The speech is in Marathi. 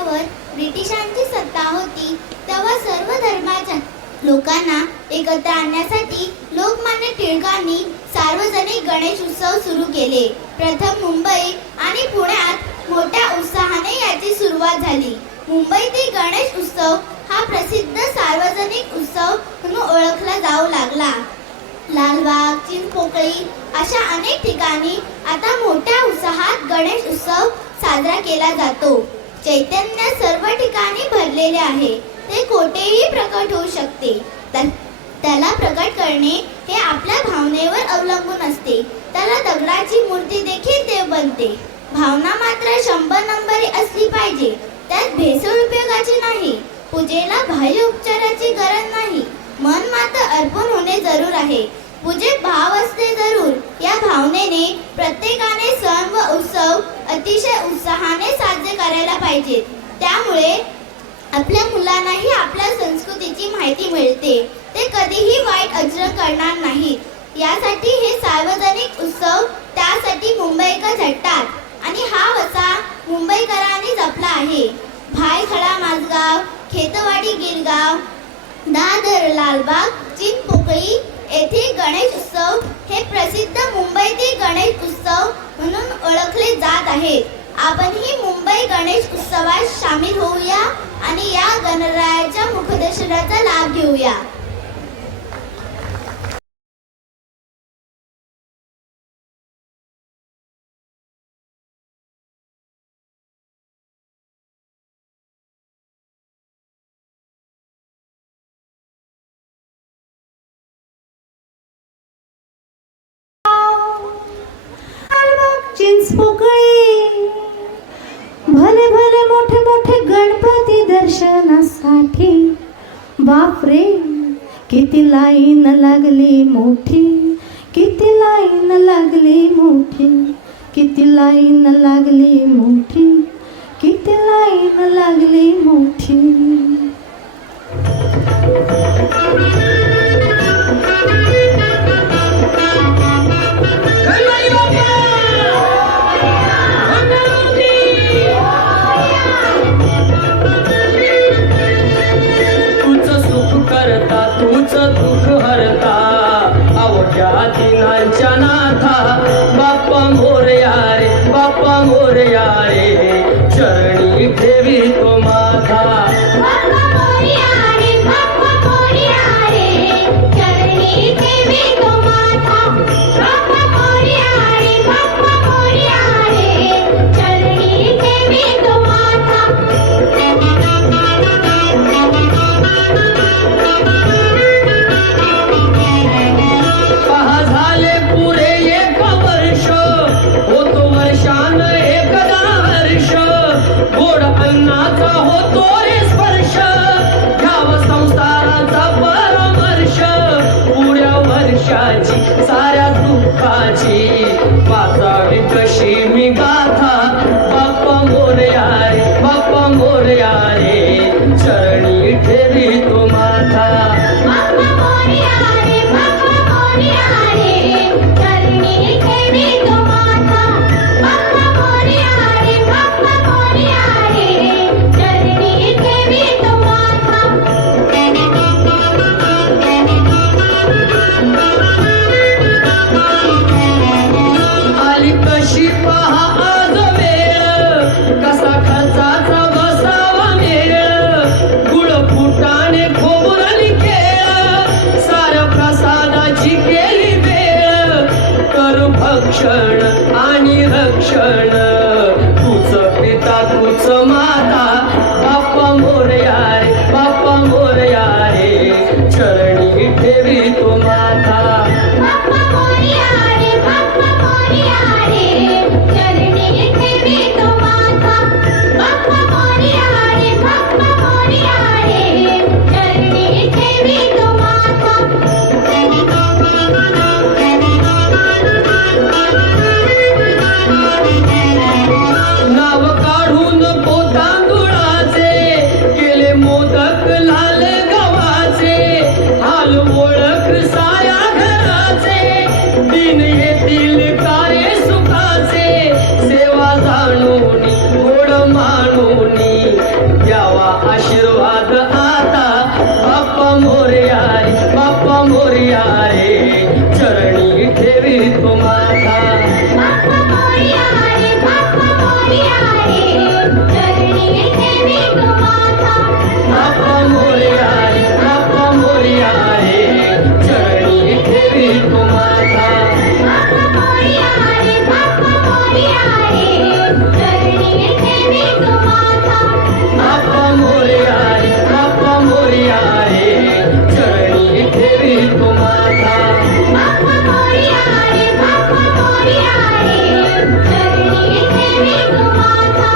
भारतावर ब्रिटिशांची सत्ता होती तेव्हा सर्व धर्माच्या लोकांना एकत्र आणण्यासाठी लोकमान्य टिळकांनी सार्वजनिक गणेश उत्सव सुरू केले. प्रथम मुंबई आणि पुण्यात मोठ्या उत्साहाने याची सुरुवात झाली. मुंबईतील गणेश उत्सव हा प्रसिद्ध सार्वजनिक उत्सव म्हणून ओळखला जाऊ लागला. लालबाग, चिंचपोकळी अशा अनेक ठिकाणी आता मोठ्या उत्साहात गणेश उत्सव साजरा केला जातो. चैतन्य सर्व ठिकाणी भरलेले आहे. ते कोठेही प्रकट होऊ शकते. त्याला प्रकट करणे हे आपल्या भावनेवर अवलंबून असते. त्याला दगडाची मूर्ती देखील देव बनते. भावना मात्र 100 नंबरी असली पाहिजे. त्यात भेसळ उपयोगाची नाही. पूजेला बाह्य उपचाराची गरज नाही. मन मात्र अर्पण होणे जरूर आहे. पूजेत भाव असते जरूर. या भावनेने प्रत्येकाने सण व उत्सव अतिशय उत्साहाने साजरे करायला पाहिजेत. त्यामुळे आपल्या मुलांनाही आपल्या संस्कृतीची माहिती मिळते. ते कधीही वाईट आचरण करणार नाहीत. यासाठी हे सार्वजनिक उत्सव त्यासाठी मुंबईकर झटतात आणि हा वसा मुंबईकरांनी जपला आहे. भायखळा माझगाव, खेतवाडी गिरगाव, दादर, लालबाग, चिंचपोकळी येथील गणेश उत्सव हे प्रसिद्ध मुंबईतील गणेश उत्सव म्हणून ओळखले जात आहेत. आपणही मुंबई गणेश उत्सवात सामील होऊया आणि या गणरायाच्या मुखदर्शनाचा लाभ घेऊया. चिंचपोकळी भले भले मोठे मोठे गणपती दर्शनासाठी. बापरे, किती लाईन लागली मोठी, किती लाईन लागली मोठी, किती लाईन लागली मोठी, किती लाईन लागली मोठी. तूच दुःख हरता अवघ्या दिनांच्या नाथा. बाप्पा मोरया रे, बाप्पा मोरया रे, चरणी ठेवी तो माझा. बाप्पा मोरया रे, बाप्पा मोरया रे, चरणी ठेवी तो माझा. बाप्पा मोरया रे, बाप्पा मोरया रे, चरणी ठेवी तो माझा. साऱ्या दुःखाची वाचावी कशी मी गाथा. बाप्पा मोरया रे, बाप्पा मोरया रे, चरणी ठेवी तो माझा. बाप्पा मोरया रे, बाप्पा मोरया रे, चरणी ठेवी तो माझा. बाप्पा मोरया रे, बाप्पा मोरया रे, चरणी ठेवी तो माझा. आली कशी पहा आज वेळ, कसा खर्चाचा बसावा मेळ. गुळ फुटाणे खोबरली केळ, साऱ्या प्रसादाची केली वेळ. कर भक्षण आणि रक्षण, तूच पिता तूच माता. बाप्पा मोरया रे, बाप्पा मोरया रे, चरणी ठेवी तो माता. बाप्पा मोरया रे, बाप्पा मोरया रे, चरणी ठेवी तो माझा. बाप्पा मोरया रे, बाप्पा मोरया रे, चरणी ठेवी तो माझा. माथा बाप्पा मोरया रे बाप्पा मोरया रे चरणी ठेवी तो माथा बाप्पा मोरया रे बाप्पा मोरया रे चरणी ठेवी तो माथा बाप्पा मोरया रे बाप्पा मोरया रे चरणी ठेवी तो माथा बाप्पा मोरया रे बाप्पा मोरया रे चरणी ठेवी तो माथा बाप्पा मोरया रे बाप्पा मोरया रे चरणी ठेवी तो माथा